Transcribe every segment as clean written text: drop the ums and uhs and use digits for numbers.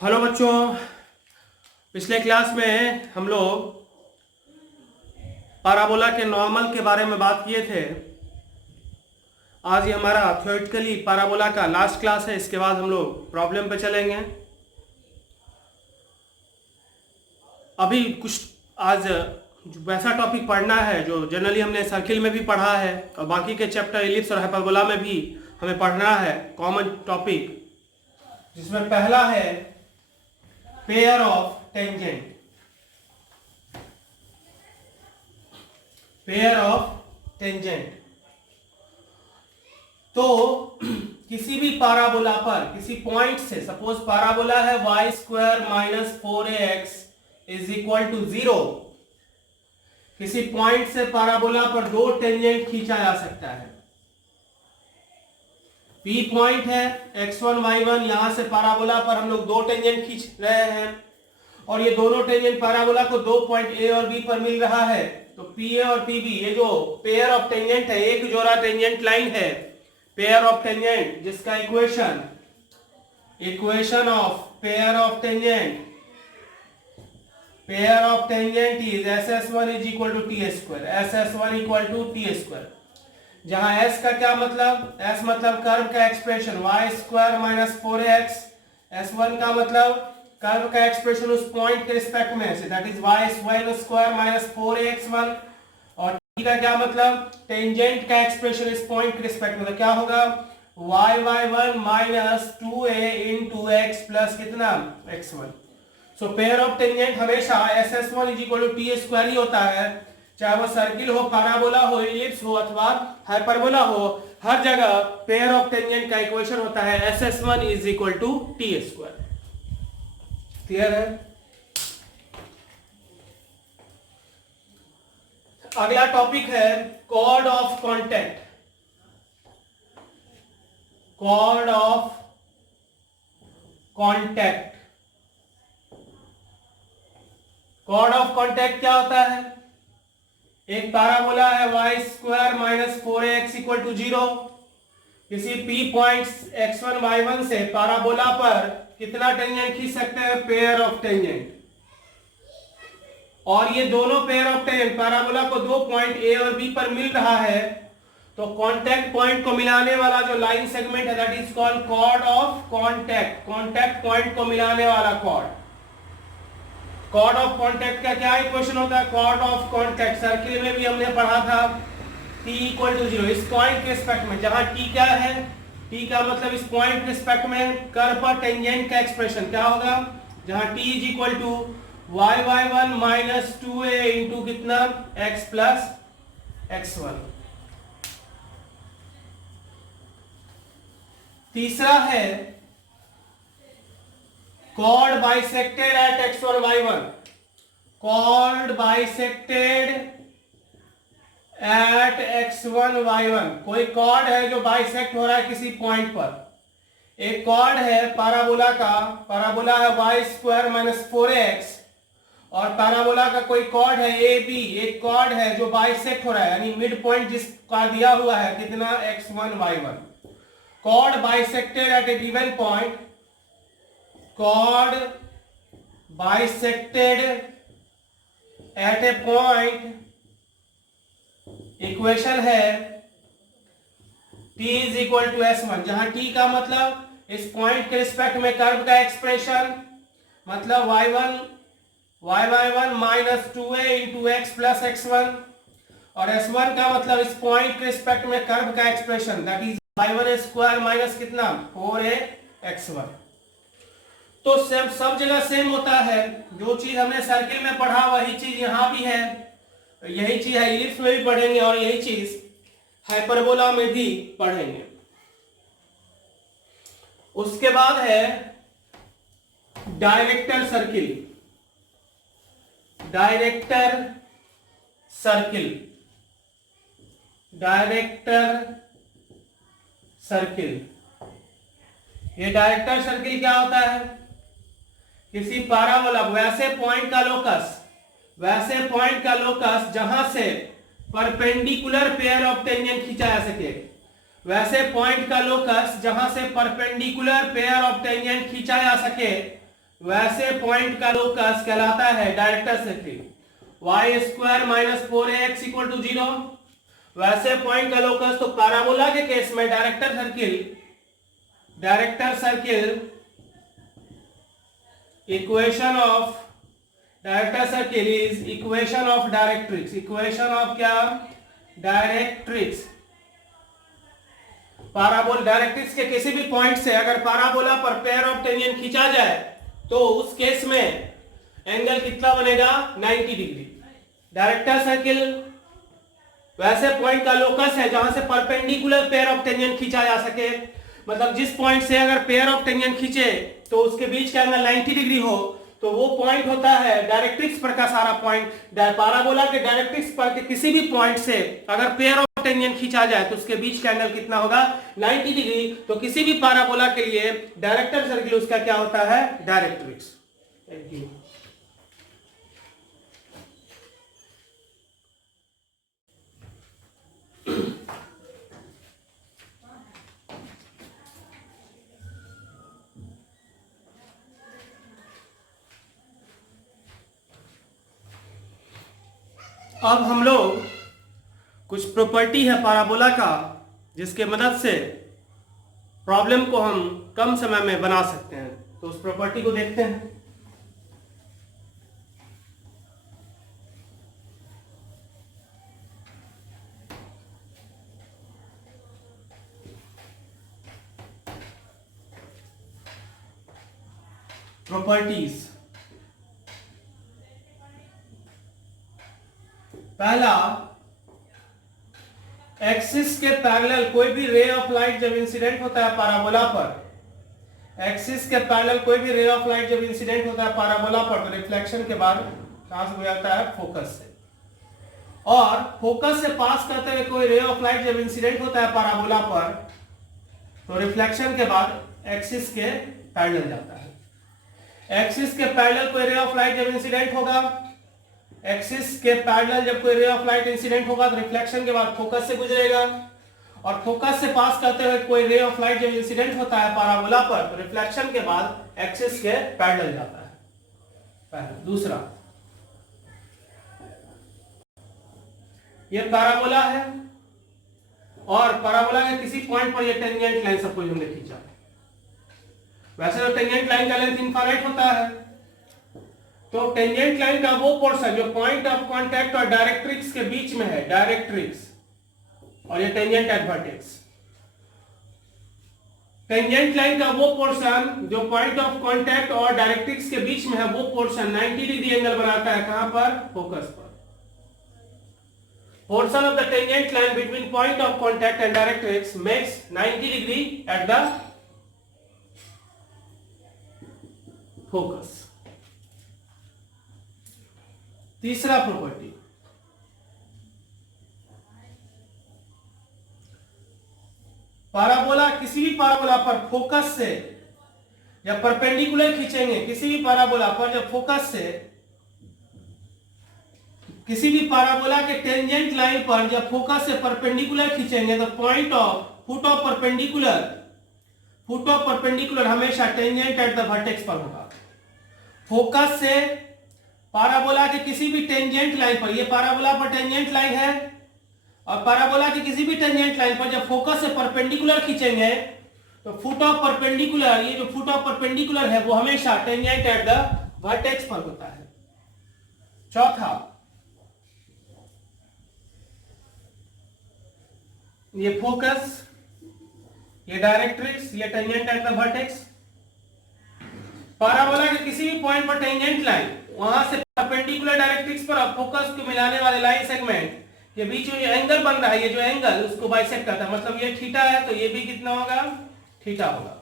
Hello बच्चों। पिछले class में हम लोग पाराबोला के नॉर्मल के बारे में बात किए थे। आज ये हमारा थ्योरेटिकली पाराबोला का लास्ट क्लास है। इसके बाद हम लोग प्रॉब्लम पे चलेंगे। अभी कुछ आज वैसा टॉपिक पढ़ना है जो जनरली हमने सर्किल में भी पढ़ा है और बाकी के चैप्टर इलिप्स और हाइपरबोला में भी हमें पढ़ना है। कॉमन टॉपिक जिसमें पहला है pair of tangent. Pair of tangent तो किसी भी पाराबोला पर किसी पॉइंट से, सपोज पाराबोला है y square minus 4ax is equal to 0। किसी पॉइंट से पाराबोला पर दो टेंजेंट खींचा जा सकता है। P पॉइंट है x1 y1, यहां से पाराबोला पर हम लोग दो टेंजेंट खींच रहे हैं और ये दोनों टेंजेंट पाराबोला को दो पॉइंट A और B पर मिल रहा है। तो PA और PB ये जो पेयर ऑफ टेंजेंट है, एक जोड़ा टेंजेंट लाइन है, पेयर ऑफ टेंजेंट, जिसका equation of pair of tangent is SS1 is equal to T square, SS1 equal to T square. जहां S का क्या मतलब, S मतलब कर्व का expression y square minus 4x, S1 का मतलब कर्व का एक्सप्रेशन उस पॉइंट के रिस्पेक्ट में, that is y square minus 4x1। और t का क्या मतलब, टेंजेंट का एक्सप्रेशन इस पॉइंट के रिस्पेक्ट में, तो क्या होगा y1 minus 2a into x plus कितना x1। So pair of tangent हमेशा SS1 is equal to T square ही होता है, चाहे वो सर्किल हो, पाराबोला हो, इलिप्स हो अथवा हाइपरबोला हो। हर जगह पेयर ऑफ टेंजेंट का इक्वेशन होता है SS1 is equal to T square. Clear है? अगला टॉपिक है chord of contact. Chord of contact, chord of contact क्या होता है? एक पाराबोला है y square minus 4ax equal to 0। किसी P पॉइंट्स x1 y1 से पाराबोला पर कितना टेंजेंट खींच सकते हैं? Pair of tangent. और ये दोनों पेयर ऑफ टेंजेंट पाराबोला को दो पॉइंट A और B पर मिल रहा है, तो कॉन्टैक्ट पॉइंट को मिलाने वाला जो लाइन सेगमेंट है that is called chord of contact. Contact point को मिलाने वाला कॉर्ड। कॉर्ड ऑफ कॉन्टैक्ट का क्या इक्वेशन होता है? कॉर्ड ऑफ कॉन्टैक्ट सर्किल में भी हमने पढ़ा था, t इक्वल टू 0। इस पॉइंट के रिस्पेक्ट में, जहां t क्या है, t का मतलब इस पॉइंट के रिस्पेक्ट में कर्व पर टेंजेंट का एक्सप्रेशन क्या होगा, जहां t is equal to y1 minus 2a into कितना x प्लस x1। तीसरा है chord bisected at x1 y1। chord bisected at x1 y1, कोई chord है जो बाइसेक्ट हो रहा है किसी पॉइंट पर। एक chord है पाराबोला का, पाराबोला है y स्क्वायर माइनस 4ax, और पाराबोला का कोई chord है AB, एक chord है जो बाइसेक्ट हो रहा है, यानी मिड पॉइंट जिसका दिया हुआ है कितना x1 y1। chord bisected at a given point, chord bisected at a point, equation है t is equal to S1, जहां t का मतलब इस पॉइंट के रिस्पेक्ट में कर्व का एक्सप्रेशन, मतलब y1 minus 2a into x plus x1, और S1 का मतलब इस पॉइंट के रिस्पेक्ट में कर्व का expression that is y1 square minus कितना 4ax1। तो सब जगह सेम होता है। जो चीज हमने सर्किल में पढ़ा वही चीज यहां भी है, यही चीज है इलिप्स में भी पढ़ेंगे और यही चीज हाइपरबोला में भी पढ़ेंगे। उसके बाद है director circle. Director circle, director circle, ये डायरेक्टर सर्किल क्या होता है? किसी पाराबोला, वैसे पॉइंट का लोकस जहां से परपेंडिकुलर पेयर ऑफ टेंजेंट खींचा जा सके, वैसे पॉइंट का लोकस जहां से परपेंडिकुलर पेयर ऑफ टेंजेंट खींचा जा सके, वैसे पॉइंट का लोकस कहलाता है director circle. Y square minus 4ax equal to 0, वैसे पॉइंट का लोकस। तो पैराबोला के केस में director circle equation of director circle is equation of directrix. Equation of क्या? डायरेक्ट्रिक्स। पैराबोला डायरेक्ट्रिक्स के किसी भी पॉइंट से अगर पैराबोला पर पेयर ऑफ टेंजेंट खींचा जाए तो उस केस में एंगल कितना बनेगा? 90 डिग्री। डायरेक्टर सर्किल वैसे पॉइंट का लोकस है जहां से परपेंडिकुलर पेयर ऑफ टेंजेंट खींचा जा सके। मतलब जिस पॉइंट से अगर पेयर ऑफ टेंजेंट खींचे तो उसके बीच का एंगल 90 डिग्री हो, तो वो पॉइंट होता है डायरेक्ट्रिक्स पर का सारा पॉइंट। पैराबोला के डायरेक्ट्रिक्स पर के किसी भी पॉइंट से अगर पेयर ऑफ टेंजेंट खींचा जाए तो उसके बीच का एंगल कितना होगा? 90 डिग्री। तो किसी भी पैराबोला के लिए डायरेक्टर सर्किल उसका क्या होता है? डायरेक्ट्रिक्स। Thank you. अब हम लोग कुछ प्रॉपर्टी है पैराबोला का जिसके मदद से प्रॉब्लम को हम कम समय में बना सकते हैं। तो उस प्रॉपर्टी को देखते हैं। प्रॉपर्टीज। पहला, एक्सिस के पैरेलल कोई भी रे ऑफ लाइट जब इंसिडेंट होता है पैराबोला पर, एक्सिस के पैरेलल कोई भी रे ऑफ लाइट जब इंसिडेंट होता है पैराबोला पर, तो रिफ्लेक्शन के बाद ट्रांस हो जाता है फोकस से। और फोकस से पास करते हुए कोई रे ऑफ लाइट जब इंसिडेंट होता है पैराबोला पर, तो रिफ्लेक्शन के बाद एक्सिस के पैरेलल जाता है। एक्सिस के पैरेलल कोई रे ऑफ लाइट जब इंसिडेंट होगा, एक्सिस के पैरेलल जब कोई रे ऑफ लाइट इंसिडेंट होगा तो रिफ्लेक्शन के बाद फोकस से गुजरेगा। और फोकस से पास करते हुए कोई रे ऑफ लाइट जब इंसिडेंट होता है पैराबोला पर, तो रिफ्लेक्शन के बाद एक्सिस के पैरेलल जाता है। पहला। दूसरा, ये पैराबोला है और पैराबोला के किसी पॉइंट पर ये टेंजेंट लाइन सपोज हमने खींचा। वैसे तो टेंजेंट लाइन का लेंथ इनफाइनाइट होता है, तो टेंजेंट लाइन का वो पोर्शन जो पॉइंट ऑफ कांटेक्ट और डायरेक्ट्रिक्स के बीच में है, डायरेक्ट्रिक्स, और ये tangent at vertex. Tangent line का वो पोर्शन जो पॉइंट ऑफ कांटेक्ट और डायरेक्ट्रिक्स के बीच में है, वो पोर्शन 90 डिग्री एंगल बनाता है। कहां पर? फोकस पर। Portion of the tangent line between point of contact and directrix makes 90 degree at the focus. तीसरा प्रॉपर्टी, पैराबोला किसी भी पैराबोला पर फोकस से जब परपेंडिकुलर खींचेंगे, किसी भी पैराबोला पर जब फोकस से किसी भी पैराबोला के टेंजेंट लाइन पर जब फोकस से परपेंडिकुलर खींचेंगे तो फुट ऑफ परपेंडिकुलर हमेशा टेंजेंट एट द वर्टेक्स पर होगा। फोकस से पैराबोला के किसी भी टेंजेंट लाइन पर, ये पैराबोला पर टेंजेंट लाइन है, और पैराबोला की किसी भी टेंजेंट लाइन पर जब फोकस से परपेंडिकुलर खींचेंगे तो फुट ऑफ परपेंडिकुलर, ये जो फुट ऑफ परपेंडिकुलर है वो हमेशा टेंजेंट एट द वर्टेक्स पर होता है। चौथा, ये फोकस, ये डायरेक्ट्रिक्स, ये tangent at the vertex. Parabola के किसी भी पॉइंट पर टेंजेंट लाइन, वहां से परपेंडिकुलर डायरेक्ट्रिक्स पर अब फोकस को मिलाने वाले लाइन सेगमेंट के बीच में जो एंगल बन रहा है, ये जो एंगल उसको बाइसेक्ट करता है। मतलब ये थीटा है तो ये भी कितना होगा? थीटा होगा।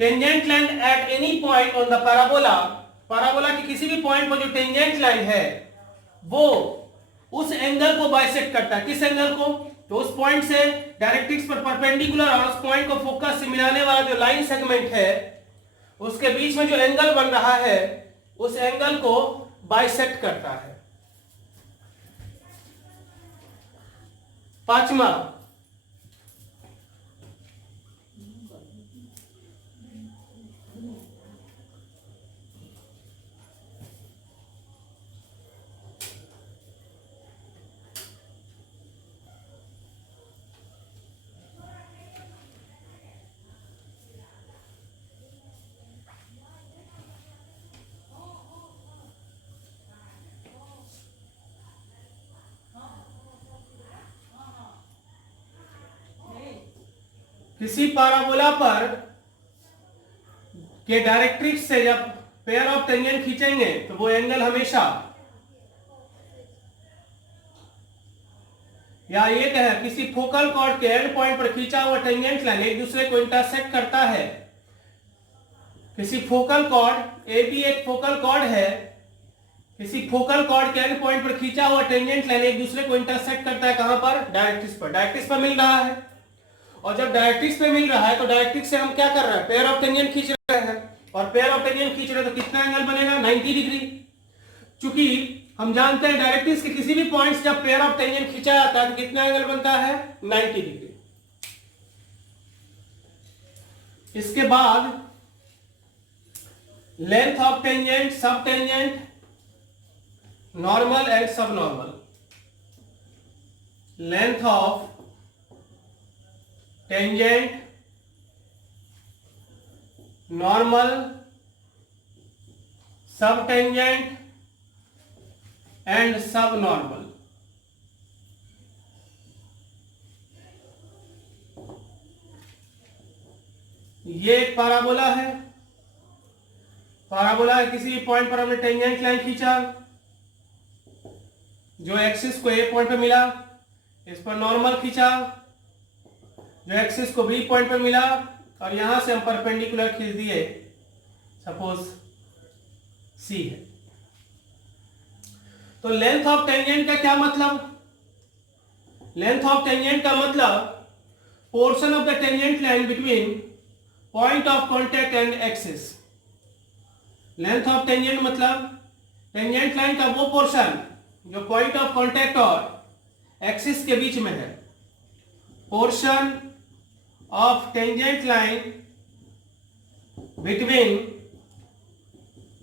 Tangent line at any point on the parabola, parabola की किसी भी पॉइंट पर जो टेंजेंट लाइन है वो उस एंगल को बाइसेक्ट करता है। किस एंगल को? तो उस पॉइंट से डायरेक्ट्रिक्स पर परपेंडिकुलर और उस पॉइंट को फोकस से मिलाने वाला जो लाइन सेगमेंट है उसके बीच में जो एंगल बन रहा है उस एंगल को बाइसेक्ट करता है। पांचवा, किसी पैराबोला पर के डायरेक्ट्रिक्स से जब पेयर ऑफ टेंजेंट खींचेंगे तो वो एंगल हमेशा, या ये कहें किसी फोकल कॉर्ड के एंड पॉइंट पर खींचा हुआ टेंजेंट लाइन एक दूसरे को इंटरसेक्ट करता है। किसी फोकल कॉर्ड, ए बी एक फोकल कॉर्ड है, किसी फोकल कॉर्ड के एंड पॉइंट पर खींचा हुआ टेंजेंट लाइन एक दूसरे को इंटरसेक्ट करता है। कहां पर? डायरेक्ट्रिक्स पर। डायरेक्ट्रिक्स पर मिल रहा है, और जब डायरेक्ट्रिक्स पे मिल रहा है तो डायरेक्ट्रिक्स से हम क्या कर रहे हैं? पेयर ऑफ टेंजेंट खींच रहे हैं, और पेयर ऑफ टेंजेंट खींच रहे हैं तो कितना एंगल बनेगा? 90 डिग्री। चूंकि हम जानते हैं डायरेक्ट्रिक्स के किसी भी पॉइंट से जब पेयर ऑफ टेंजेंट खींचा जाता है तो कितना एंगल बनता है? 90 डिग्री। इसके बाद लेंथ ऑफ टेंजेंट, सब टेंजेंट, नॉर्मल एंड सब normal. Length of tangent, normal, सब टेंजेंट एंड सब नॉर्मल। ये एक पैराबोला है। पैराबोला है, किसी भी पॉइंट पर हमने टेंजेंट लाइन खींचा, जो एक्सिस को ए पॉइंट पे मिला, इस पर नॉर्मल खींचा, जो एक्सिस को बी पॉइंट पे मिला, और यहां से हम परपेंडिकुलर खींच दिए, सपोज सी है। तो लेंथ ऑफ टेंजेंट का क्या मतलब? लेंथ ऑफ टेंजेंट का मतलब portion of the tangent line between point of contact and axis. Length of tangent मतलब टेंजेंट लाइन का वो पोर्शन जो पॉइंट ऑफ कांटेक्ट और एक्सिस के बीच में है। Portion of tangent line between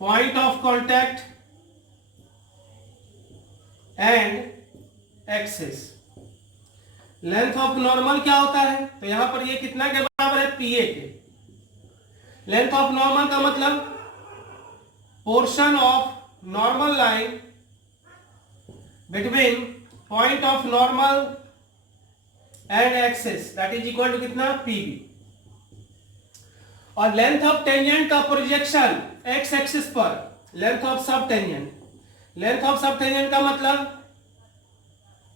point of contact and axis. Length of normal क्या होता है? तो यहां पर ये कितना के बराबर है? पीए के। लेंथ ऑफ नॉर्मल का मतलब portion of normal line between point of normal and axis, that is equal to कितना? पीबी। और लेंथ ऑफ टेंजेंट का प्रोजेक्शन एक्स एक्सिस पर, length of sub tangent. Length of sub tangent का मतलब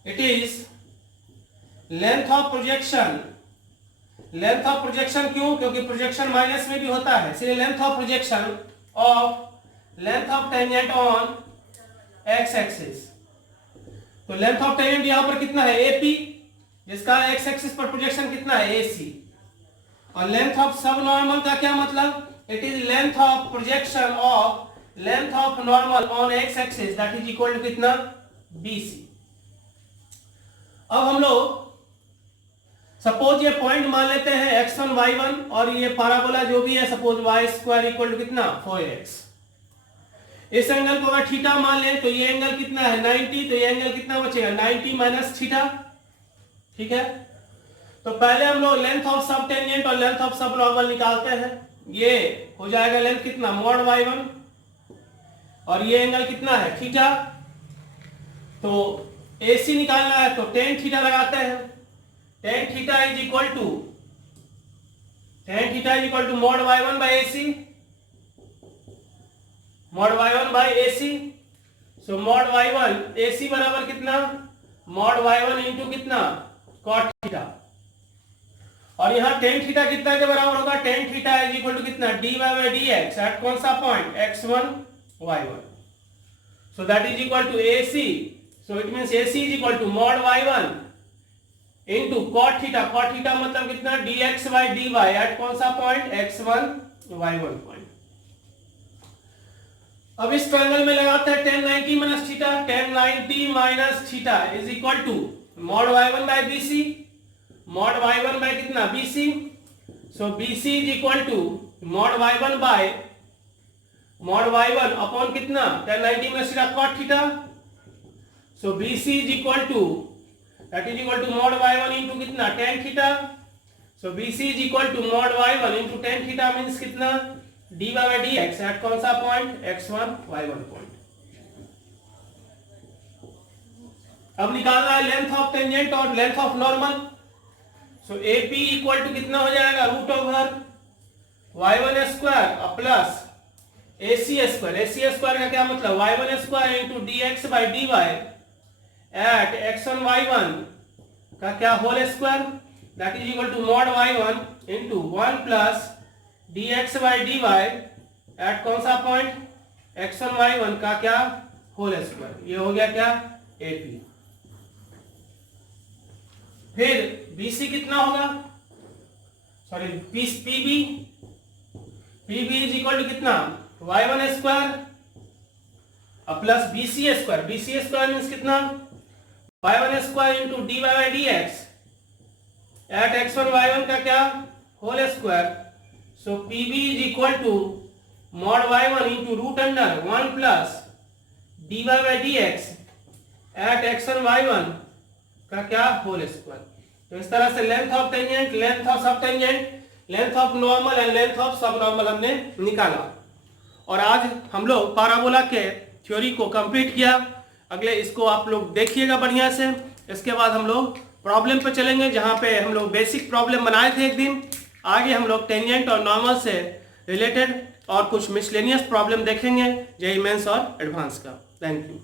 it is length of projection. Length of projection क्यों? क्योंकि projection minus में भी होता है, इसलिए length of projection of length of tangent on X axis. तो लेंथ ऑफ टेंजेंट यहां पर कितना है? एपी, जिसका एक्स एक्सिस पर प्रोजेक्शन कितना है? एसी। और लेंथ ऑफ सब नॉर्मल का क्या मतलब? It is length of projection of length of normal on X axis, that is equal to कितना? बीसी। अब हम लोग सपोज ये पॉइंट मान लेते हैं x1 y1, और ये पैराबोला जो भी है suppose y square equal to कितना? 4x। इस एंगल को अगर थीटा मान लें तो ये एंगल कितना है? 90। तो ये एंगल कितना बचेगा? 90 माइनस थीटा। ठीक है, तो पहले हम लोग लेंथ ऑफ सब टेंजेंट और लेंथ ऑफ सब नॉर्मल निकालते हैं। ये हो जाएगा लेंथ कितना? मॉड y1, और ये एंगल कितना है? थीटा। तो AC निकालना है तो tan थीटा लगाते हैं। tan theta is equal to mod y1 by AC, mod y1 by AC। So mod y1 AC बराबर कितना? मॉड y1 इंटू कितना? cot theta. और यहाँ tan थीटा कितना के बराबर होगा? tan theta is equal to कितना? dy बाय dx एट कौन सा point? x1 y1। So that is equal to AC। So it means AC is equal to mod y1 into cot theta। cot theta मतलब कितना? dx by dy at कौन सा point? x1 y1 point. अब इस triangle में लगाते हैं tan 90 minus theta. tan 90 minus theta is equal to mod y1 by bc, mod y1 by कितना? bc। so bc is equal to mod y1 by mod y1 upon कितना? tan 90 minus theta cot theta. So BC is equal to, that is equal to mod y1 into कितना? tan theta। So BC is equal to mod y1 into tan theta means कितना? dy by dx at कौन सा point? x1 y1 point. अब निकालना है length of tangent और length of normal. So AP equal to कितना हो जाएगा, root over y1 square plus AC square. AC square का क्या मतलब, y1 square into dx by dy at x1 y1 का क्या whole square, that is equal to mod y1 into 1 plus dx by dy at कौन सा point, x1 y1 का क्या whole square. ये हो गया क्या, AP। फिर BC कितना होगा, sorry PB is equal to कितना, y1 square plus BC square. BC square means कितना, y1 square into dy by dx at x1 y1 का क्या whole square. So PB is equal to mod y1 into root under 1 plus dy by dx at x1 y1 का क्या whole square. तो इस तरह से length of tangent, length of sub tangent, length of normal and length of sub normal हमने निकाला। और आज हम लोग पैराबोला के थ्योरी को कंप्लीट किया। अगले इसको आप लोग देखिएगा बढ़िया से। इसके बाद हम लोग प्रॉब्लम पे चलेंगे, जहाँ पे हम लोग बेसिक प्रॉब्लम बनाए थे एक दिन। आगे हम लोग टेंजेंट और नॉर्मल से रिलेटेड और कुछ मिसलेनियस प्रॉब्लम देखेंगे, जेईई मेंस और एडवांस का। Thank you.